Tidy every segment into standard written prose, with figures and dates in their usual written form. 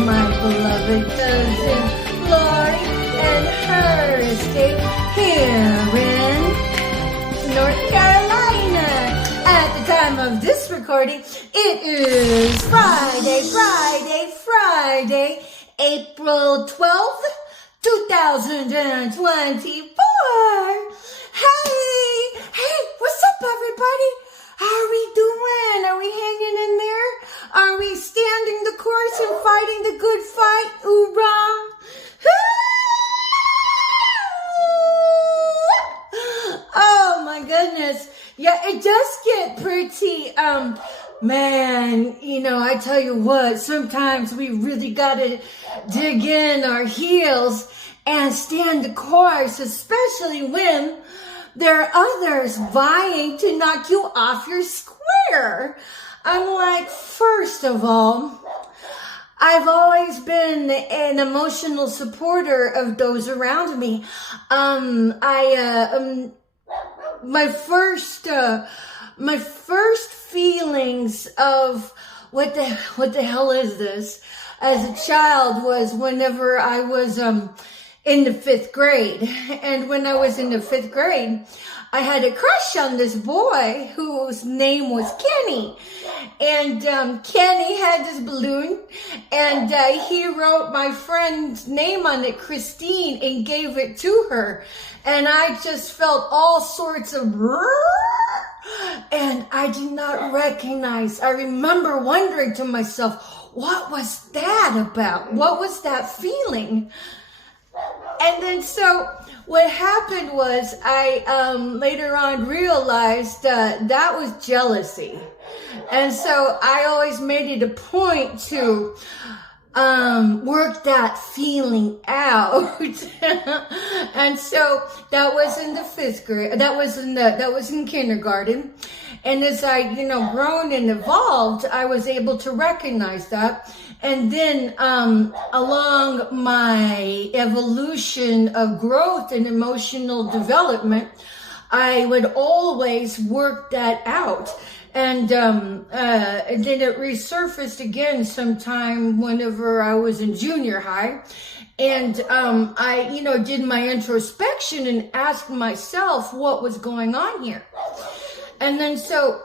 my beloved cousin Lori and her estate here in North Carolina. At the time of this recording, it is Friday, April 12th, 2024. Hey, what's up, everybody? How are we doing? Are we hanging in there? Are we standing the course and fighting the good fight? Hoorah! Oh my goodness. Yeah, it does get pretty, man, I tell you what, sometimes we really gotta dig in our heels and stand the course, especially when there are others vying to knock you off your square. I'm like, first of all, I've always been an emotional supporter of those around me. My first feelings of what the hell is this as a child was whenever I was in the 5th grade. And when I was in the 5th grade, I had a crush on this boy whose name was Kenny. And Kenny had this balloon, and he wrote my friend's name on it, Christine, and gave it to her. And I just felt all sorts of, and I did not recognize. I remember wondering to myself, what was that about? What was that feeling? And then so what happened was I later on realized that was jealousy. And so I always made it a point to work that feeling out. And so that was in the 5th grade. That was in kindergarten. And as I, grown and evolved, I was able to recognize that. And then along my evolution of growth and emotional development, I would always work that out. And then it resurfaced again sometime whenever I was in junior high. And I, did my introspection and asked myself what was going on here. And then so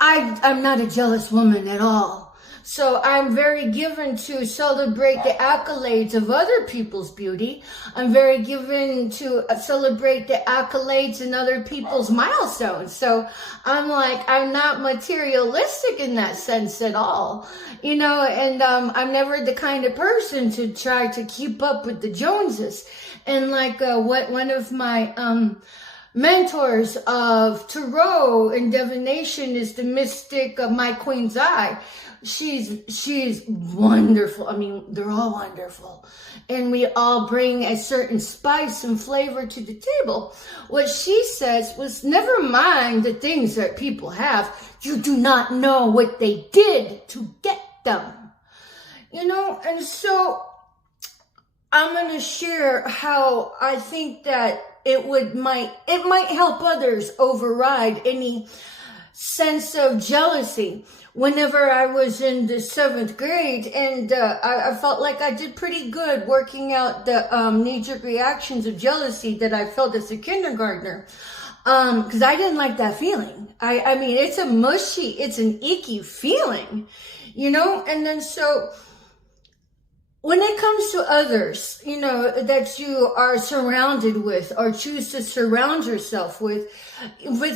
I'm not a jealous woman at all. So I'm very given to celebrate the accolades of other people's beauty. I'm very given to celebrate the accolades in other people's milestones. So I'm not materialistic in that sense at all, and I'm never the kind of person to try to keep up with the Joneses. And what one of my mentors of tarot and divination is the mystic of My Queen's Eye. She's wonderful. I mean, they're all wonderful. And we all bring a certain spice and flavor to the table. What she says was, never mind the things that people have. You do not know what they did to get them. And so I'm going to share how I think that it might help others override any sense of jealousy. Whenever I was in the 7th grade, and I felt like I did pretty good working out the knee-jerk reactions of jealousy that I felt as a kindergartner, because I didn't like that feeling. I mean, it's it's an icky feeling, and then so when it comes to others, that you are surrounded with or choose to surround yourself with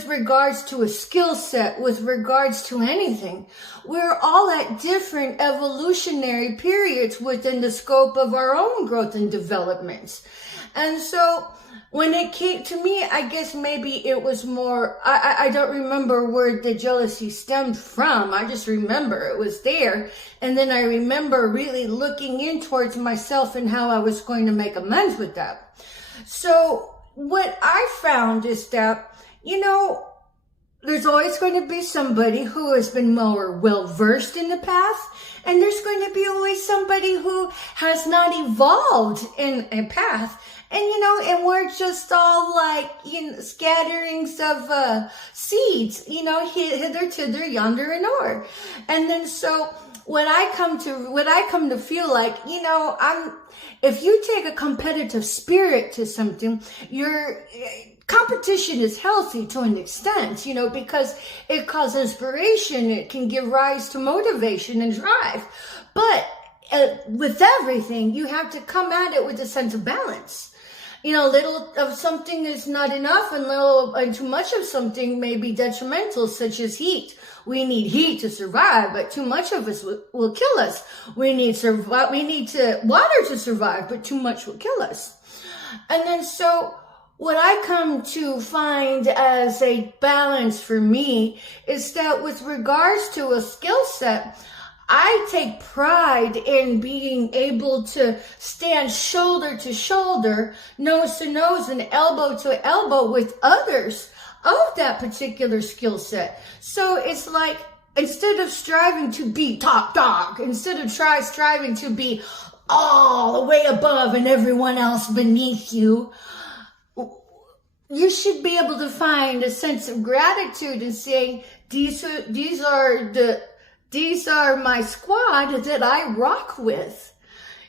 regards to a skill set, with regards to anything, we're all at different evolutionary periods within the scope of our own growth and development. And so when it came to me, I guess maybe it was more, I don't remember where the jealousy stemmed from. I just remember it was there. And then I remember really looking in towards myself and how I was going to make amends with that. So what I found is that, there's always going to be somebody who has been more well-versed in the path, and there's going to be always somebody who has not evolved in a path. And, and we're just all like, scatterings of seeds, hither, thither, yonder, and or. And then so what I come to feel like, if you take a competitive spirit to something, your competition is healthy to an extent, because it causes inspiration. It can give rise to motivation and drive. But with everything, you have to come at it with a sense of balance. Little of something is not enough, and too much of something may be detrimental, such as heat. We need heat to survive, but too much of us will kill us. We need water to survive, but too much will kill us. And then so what I come to find as a balance for me is that with regards to a skill set, I take pride in being able to stand shoulder to shoulder, nose to nose, and elbow to elbow with others of that particular skill set. So it's like, instead of striving to be top dog, instead of striving to be all the way above and everyone else beneath you, you should be able to find a sense of gratitude and saying, these are my squad that I rock with.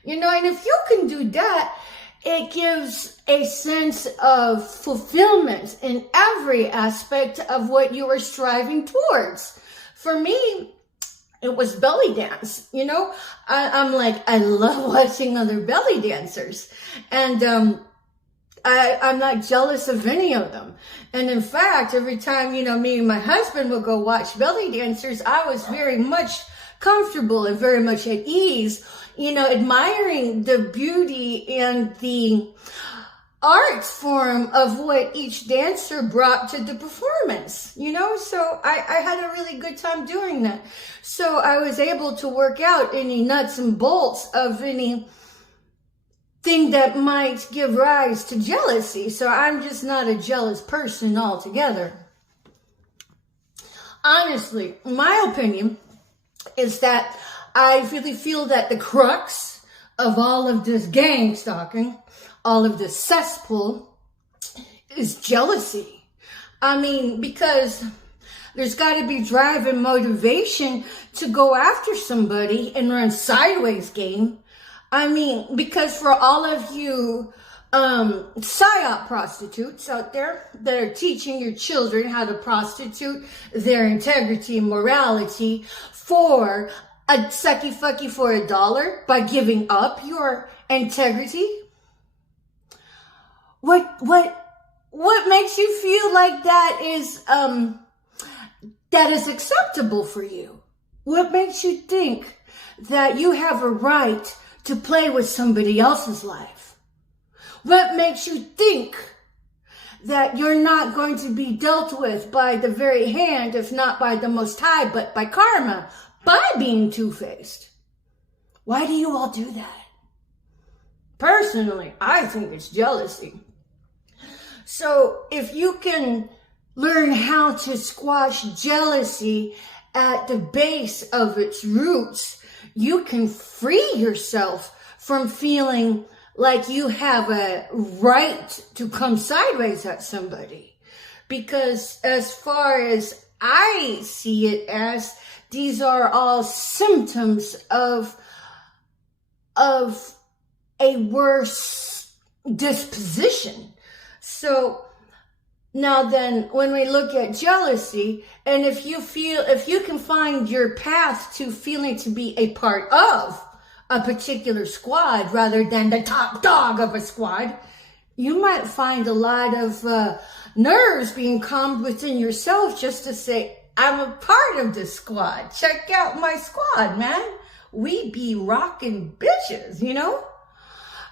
And if you can do that, it gives a sense of fulfillment in every aspect of what you are striving towards. For me, it was belly dance. I love watching other belly dancers. And I'm not jealous of any of them. And in fact, every time, me and my husband would go watch belly dancers, I was very much comfortable and very much at ease, admiring the beauty and the art form of what each dancer brought to the performance, so I had a really good time doing that. So I was able to work out any nuts and bolts of any thing that might give rise to jealousy. So I'm just not a jealous person altogether. Honestly, my opinion is that I really feel that the crux of all of this gang stalking, all of this cesspool, is jealousy. Because there's got to be drive and motivation to go after somebody and run sideways game. Because for all of you psyop prostitutes out there that are teaching your children how to prostitute their integrity and morality for a sucky fucky for $1 by giving up your integrity, what makes you feel like that is acceptable for you? What makes you think that you have a right to play with somebody else's life? What makes you think that you're not going to be dealt with by the very hand, if not by the Most High, but by karma, by being two-faced? Why do you all do that? Personally, I think it's jealousy. So if you can learn how to squash jealousy at the base of its roots, you can free yourself from feeling like you have a right to come sideways at somebody. Because as far as I see it as, these are all symptoms of a worse disposition. So now then, when we look at jealousy, and if you can find your path to feeling to be a part of a particular squad rather than the top dog of a squad, you might find a lot of nerves being calmed within yourself just to say, I'm a part of this squad. Check out my squad, man. We be rocking bitches,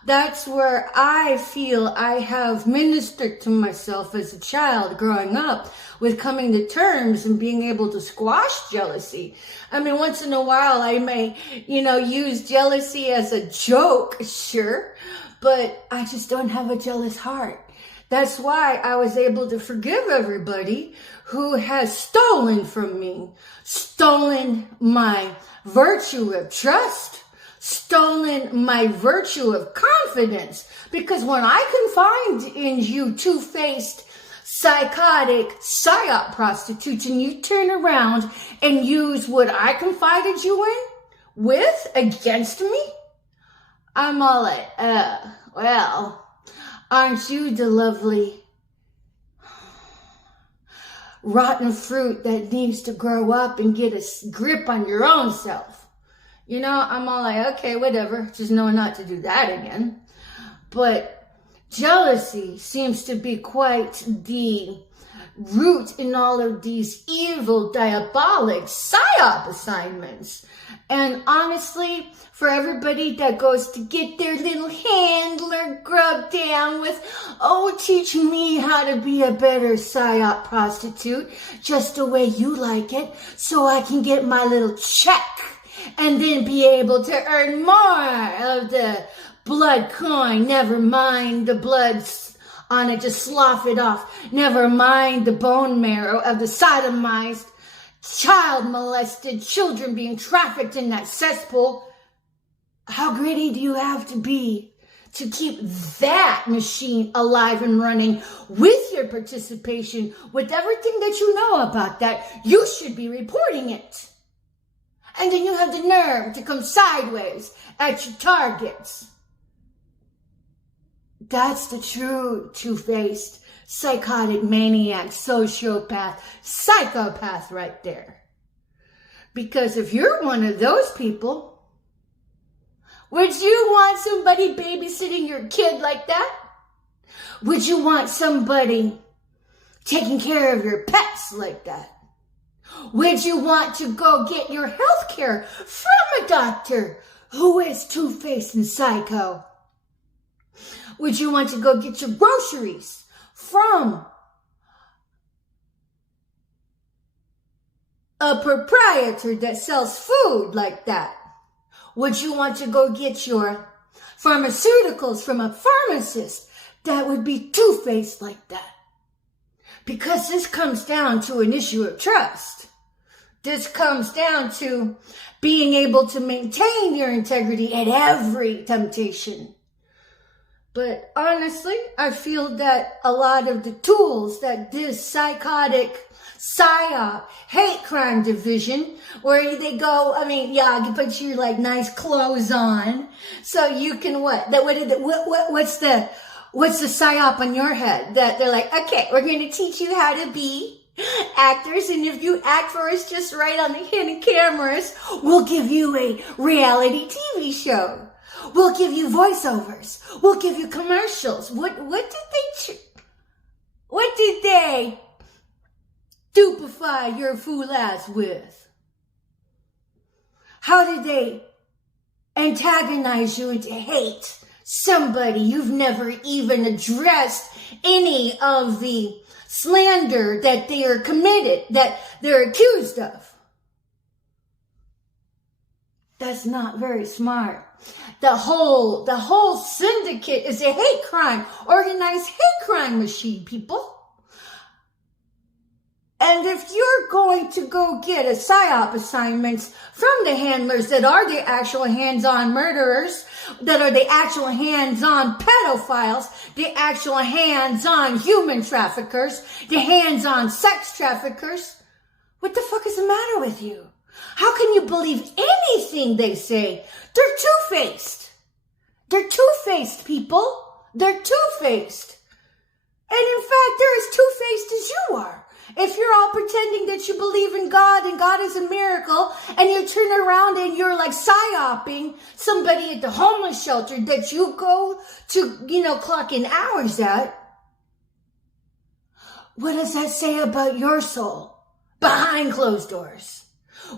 That's where I feel I have ministered to myself as a child growing up with coming to terms and being able to squash jealousy. Once in a while I may, use jealousy as a joke, sure, but I just don't have a jealous heart. That's why I was able to forgive everybody who has stolen from me, stolen my virtue of trust, stolen my virtue of confidence. Because when I confide in you two-faced, psychotic, psyop prostitutes, and you turn around and use what I confided you in with against me, I'm all like, well, aren't you the lovely rotten fruit that needs to grow up and get a grip on your own self? You know, I'm all like, okay, whatever, just know not to do that again. But jealousy seems to be quite the root in all of these evil, diabolic psyop assignments. And honestly, for everybody that goes to get their little handler grubbed down with, oh, teach me how to be a better psyop prostitute, just the way you like it, so I can get my little check and then be able to earn more of the blood coin. Never mind the blood on it, just slough it off. Never mind the bone marrow of the sodomized, child molested children being trafficked in that cesspool. How gritty do you have to be to keep that machine alive and running with your participation, with everything that you know about that? You should be reporting it. And then you have the nerve to come sideways at your targets. That's the true two-faced, psychotic maniac, sociopath, psychopath right there. Because if you're one of those people, would you want somebody babysitting your kid like that? Would you want somebody taking care of your pets like that? Would you want to go get your health care from a doctor who is two-faced and psycho? Would you want to go get your groceries from a proprietor that sells food like that? Would you want to go get your pharmaceuticals from a pharmacist that would be two-faced like that? Because this comes down to an issue of trust. This comes down to being able to maintain your integrity at every temptation. But honestly, I feel that a lot of the tools that this psychotic psyop hate crime division, where they go, I mean, yeah, you put your like nice clothes on, so you can what's the psyop on your head that they're like, okay, we're going to teach you how to be actors, and if you act for us just right on the hidden cameras, we'll give you a reality TV show. We'll give you voiceovers. We'll give you commercials. What did they stupefy your fool ass with? How did they antagonize you into hate somebody you've never even addressed any of the slander that they are committed, that they're accused of? That's not very smart. The whole syndicate is a hate crime, organized hate crime machine, people. And if you're going to go get a psyop assignments from the handlers that are the actual hands-on murderers, that are the actual hands-on pedophiles, the actual hands-on human traffickers, the hands-on sex traffickers, what the fuck is the matter with you? How can you believe anything they say? They're two-faced. They're two-faced, people. They're two-faced. And in fact, they're as two-faced as you are. If you're all pretending that you believe in God and God is a miracle, and you turn around and you're like psyoping somebody at the homeless shelter that you go to, clock in hours at, what does that say about your soul behind closed doors?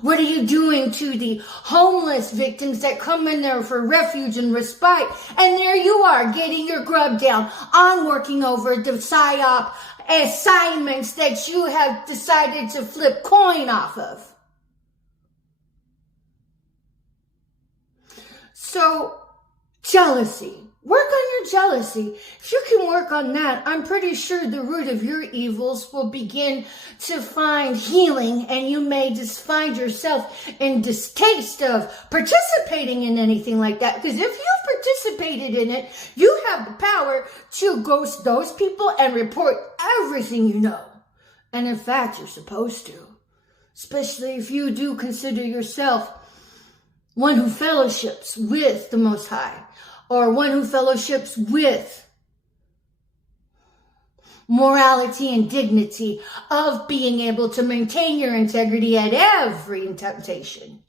What are you doing to the homeless victims that come in there for refuge and respite? And there you are, getting your grub down on working over the psyop assignments that you have decided to flip coin off of. So, Jealousy. Work on your jealousy. If you can work on that, I'm pretty sure the root of your evils will begin to find healing, and you may just find yourself in distaste of participating in anything like that. Because if you've participated in it, you have the power to ghost those people and report everything you know. And in fact, you're supposed to. Especially if you do consider yourself one who fellowships with the Most High, or one who fellowships with morality and dignity of being able to maintain your integrity at every temptation.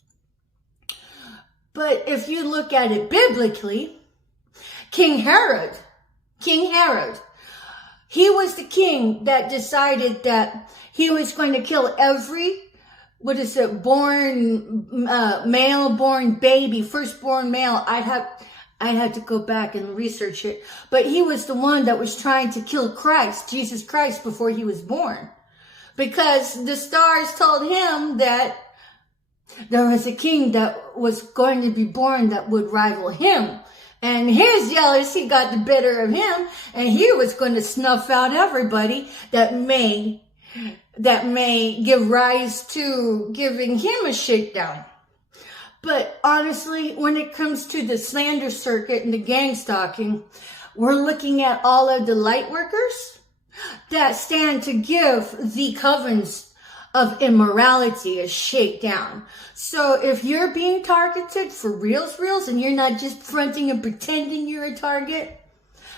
But if you look at it biblically, King Herod, he was the king that decided that he was going to kill every male-born baby, firstborn male. I had to go back and research it. But he was the one that was trying to kill Christ, Jesus Christ, before he was born. Because the stars told him that there was a king that was going to be born that would rival him. And his jealousy got the better of him, and he was going to snuff out everybody that may give rise to giving him a shakedown. But honestly, when it comes to the slander circuit and the gang stalking, we're looking at all of the light workers that stand to give the covens of immorality a shakedown. So if you're being targeted for reals, and you're not just fronting and pretending you're a target,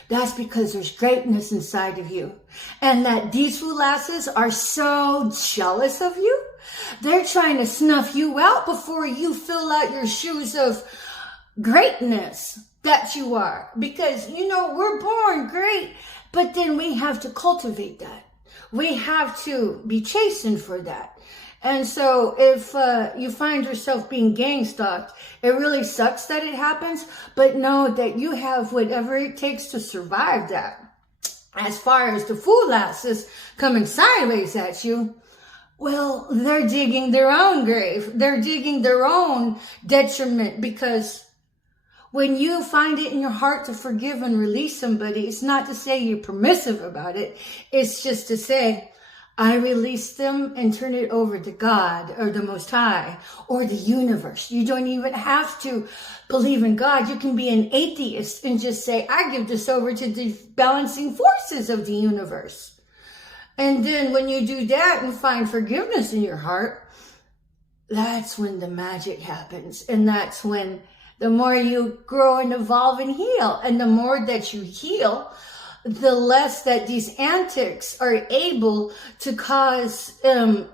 that's because there's greatness inside of you. And that these lasses are so jealous of you. They're trying to snuff you out before you fill out your shoes of greatness that you are. Because, we're born great, but then we have to cultivate that. We have to be chastened for that. And so if you find yourself being gang stalked, it really sucks that it happens, but know that you have whatever it takes to survive that. As far as the fool asses coming sideways at you, well, they're digging their own grave. They're digging their own detriment, because when you find it in your heart to forgive and release somebody, it's not to say you're permissive about it. It's just to say, I release them and turn it over to God or the Most High or the universe. You don't even have to believe in God. You can be an atheist and just say, I give this over to the balancing forces of the universe. And then when you do that and find forgiveness in your heart, that's when the magic happens. And that's when the more you grow and evolve and heal, and the more that you heal, the less that these antics are able to cause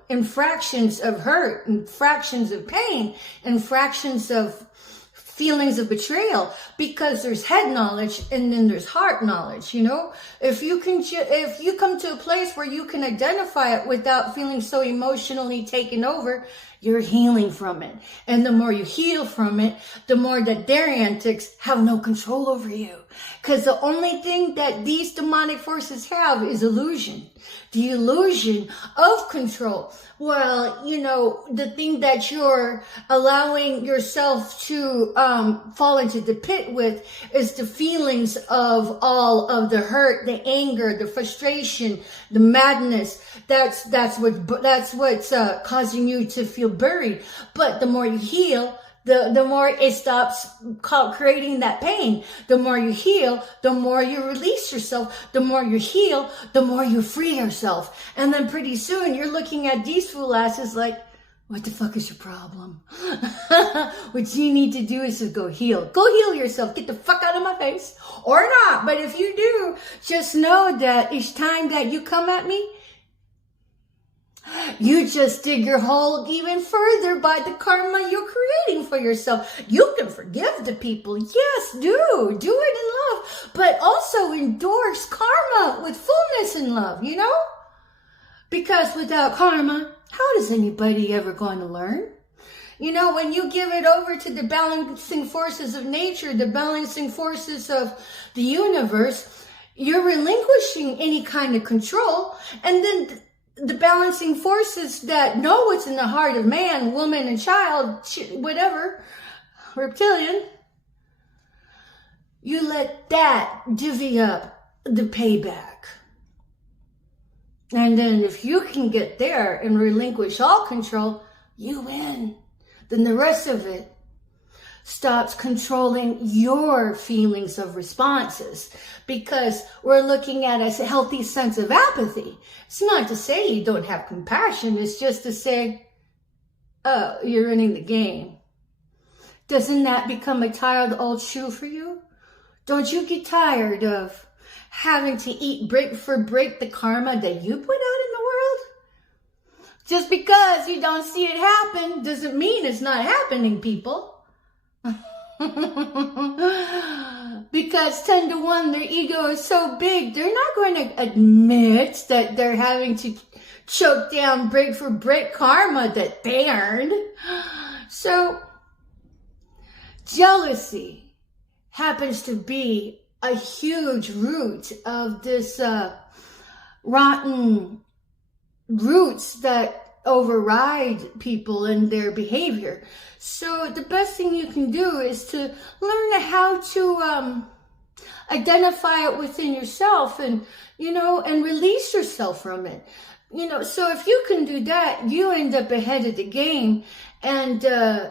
infractions of hurt, and fractions of pain, and fractions of feelings of betrayal, because there's head knowledge and then there's heart knowledge. If you come to a place where you can identify it without feeling so emotionally taken over, you're healing from it. And the more you heal from it, the more that their antics have no control over you. Because the only thing that these demonic forces have is illusion. The illusion of control. Well, the thing that you're allowing yourself to fall into the pit with is the feelings of all of the hurt, the anger, the frustration, the madness. That's what's causing you to feel buried. But the more you heal, the more it stops creating that pain. The more you heal, the more you release yourself. The more you heal, the more you free yourself. And then pretty soon you're looking at these fool asses like, what the fuck is your problem? What you need to do is just go heal. Go heal yourself. Get the fuck out of my face. Or not. But if you do, just know that each time that you come at me, you just dig your hole even further by the karma you're creating for yourself. You can forgive the people. Yes, do it in love. But also endorse karma with fullness in love, Because without karma, how is anybody ever going to learn? When you give it over to the balancing forces of nature, the balancing forces of the universe, you're relinquishing any kind of control. And then the balancing forces that know what's in the heart of man, woman, and child, whatever, reptilian, you let that divvy up the payback. And then if you can get there and relinquish all control, you win. Then the rest of it stops controlling your feelings of responses, because we're looking at a healthy sense of apathy. It's not to say you don't have compassion. It's just to say, oh, you're running the game. Doesn't that become a tired old shoe for you? Don't you get tired of having to eat break for break the karma that you put out in the world? Just because you don't see it happen doesn't mean it's not happening, people. Because 10 to 1, their ego is so big, they're not going to admit that they're having to choke down break for break karma that they earned. So, jealousy happens to be a huge root of this rotten roots that override people and their behavior. So the best thing you can do is to learn how to identify it within yourself, and and release yourself from it. So if you can do that, you end up ahead of the game. And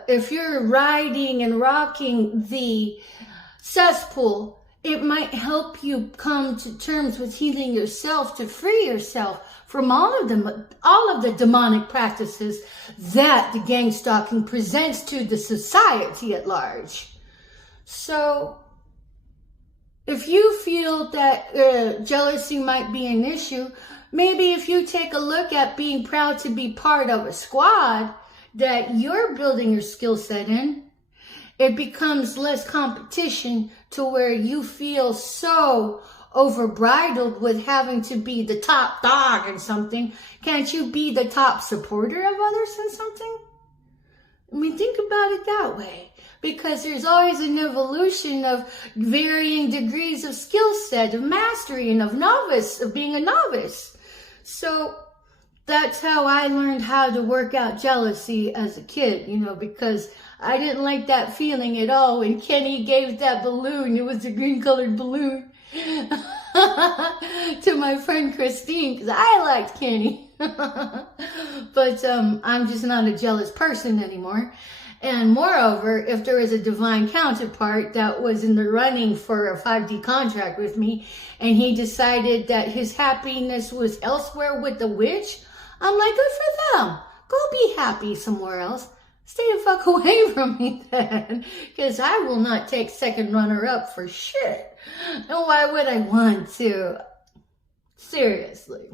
if you're riding and rocking the cesspool, it might help you come to terms with healing yourself, to free yourself from all of the demonic practices that the gang stalking presents to the society at large. So if you feel that jealousy might be an issue, maybe if you take a look at being proud to be part of a squad that you're building your skill set in, it becomes less competition to where you feel so overbridled with having to be the top dog in something. Can't you be the top supporter of others in something? I mean, think about it that way. Because there's always an evolution of varying degrees of skill set, of mastery, and of being a novice. So that's how I learned how to work out jealousy as a kid, because I didn't like that feeling at all when Kenny gave that balloon. It was a green colored balloon to my friend Christine, because I liked Kenny. But I'm just not a jealous person anymore. And moreover, if there was a divine counterpart that was in the running for a 5D contract with me, and he decided that his happiness was elsewhere with the witch, I'm like, good for them. Go be happy somewhere else. Stay the fuck away from me then, because I will not take second runner-up for shit. And why would I want to? Seriously.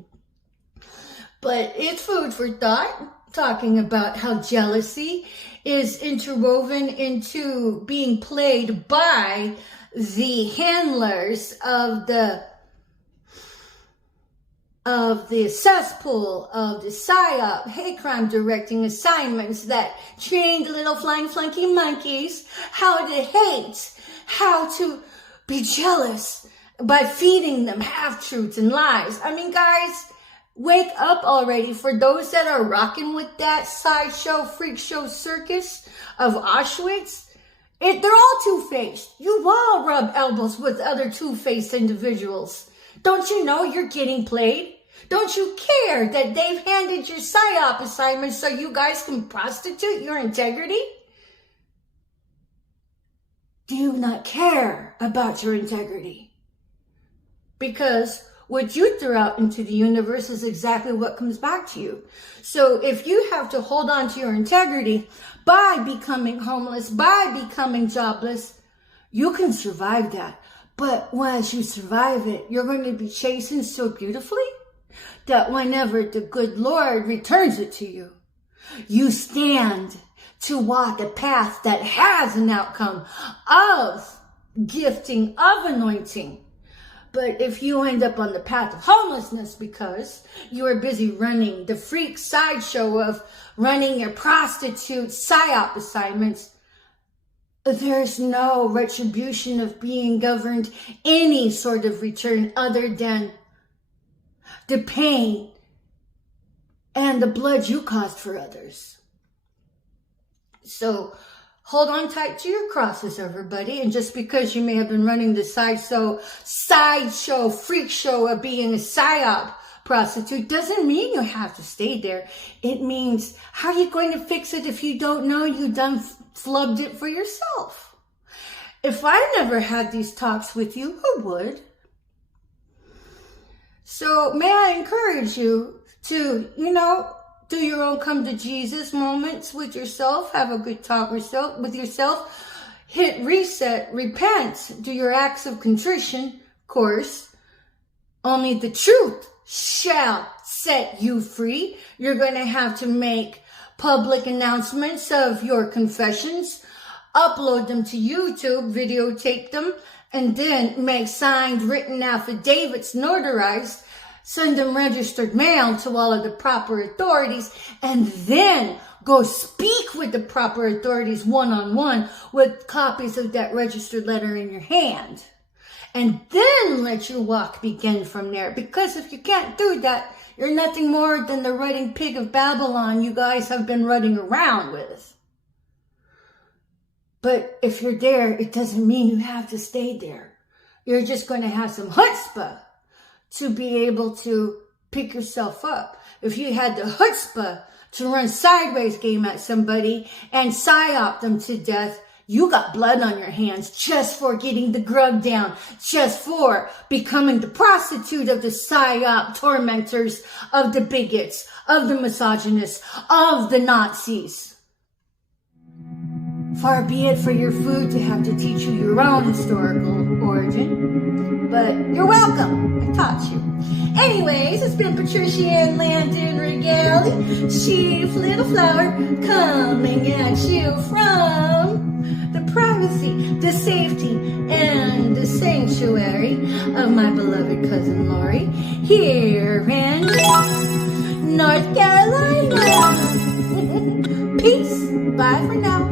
But it's food for thought, talking about how jealousy is interwoven into being played by the handlers of the cesspool, of the PSYOP, hate crime directing assignments that trained little flying flunky monkeys how to hate, how to be jealous by feeding them half-truths and lies. I mean, guys, wake up already. For those that are rocking with that sideshow, freak show circus of Auschwitz, they're all two-faced. You all rub elbows with other two-faced individuals. Don't you know you're getting played? Don't you care that they've handed your PSYOP assignments so you guys can prostitute your integrity? Do you not care about your integrity? Because what you throw out into the universe is exactly what comes back to you. So if you have to hold on to your integrity by becoming homeless, by becoming jobless, you can survive that. But once you survive it, you're going to be chastened so beautifully that whenever the good Lord returns it to you, you stand to walk a path that has an outcome of gifting, of anointing. But if you end up on the path of homelessness because you are busy running the freak sideshow of running your prostitute PSYOP assignments, there's no retribution of being governed, any sort of return other than the pain and the blood you caused for others. So Hold on tight to your crosses, everybody. And just because you may have been running the sideshow, freak show of being a psyop prostitute doesn't mean you have to stay there. It means, how are you going to fix it if you don't know you done flubbed it for yourself? If I never had these talks with you, who would? So may I encourage you to, do your own come to Jesus moments with yourself, have a good talk with yourself, hit reset, repent, do your acts of contrition, of course. Only the truth shall set you free. You're going to have to make public announcements of your confessions, upload them to YouTube, videotape them, and then make signed written affidavits notarized, send them registered mail to all of the proper authorities, and then go speak with the proper authorities one-on-one with copies of that registered letter in your hand. And then let your walk begin from there. Because if you can't do that, you're nothing more than the rutting pig of Babylon you guys have been running around with. But if you're there, it doesn't mean you have to stay there. You're just going to have some chutzpah to be able to pick yourself up. If you had the chutzpah to run sideways game at somebody and psyop them to death, you got blood on your hands just for getting the grub down, just for becoming the prostitute of the psyop tormentors, of the bigots, of the misogynists, of the Nazis. Far be it for your food to have to teach you your own historical origin, but you're welcome. I taught you. Anyways, it's been Patricia Ann Landon Regali, Chief Little Flower, coming at you from the privacy, the safety, and the sanctuary of my beloved cousin Lori here in North Carolina. Peace. Bye for now.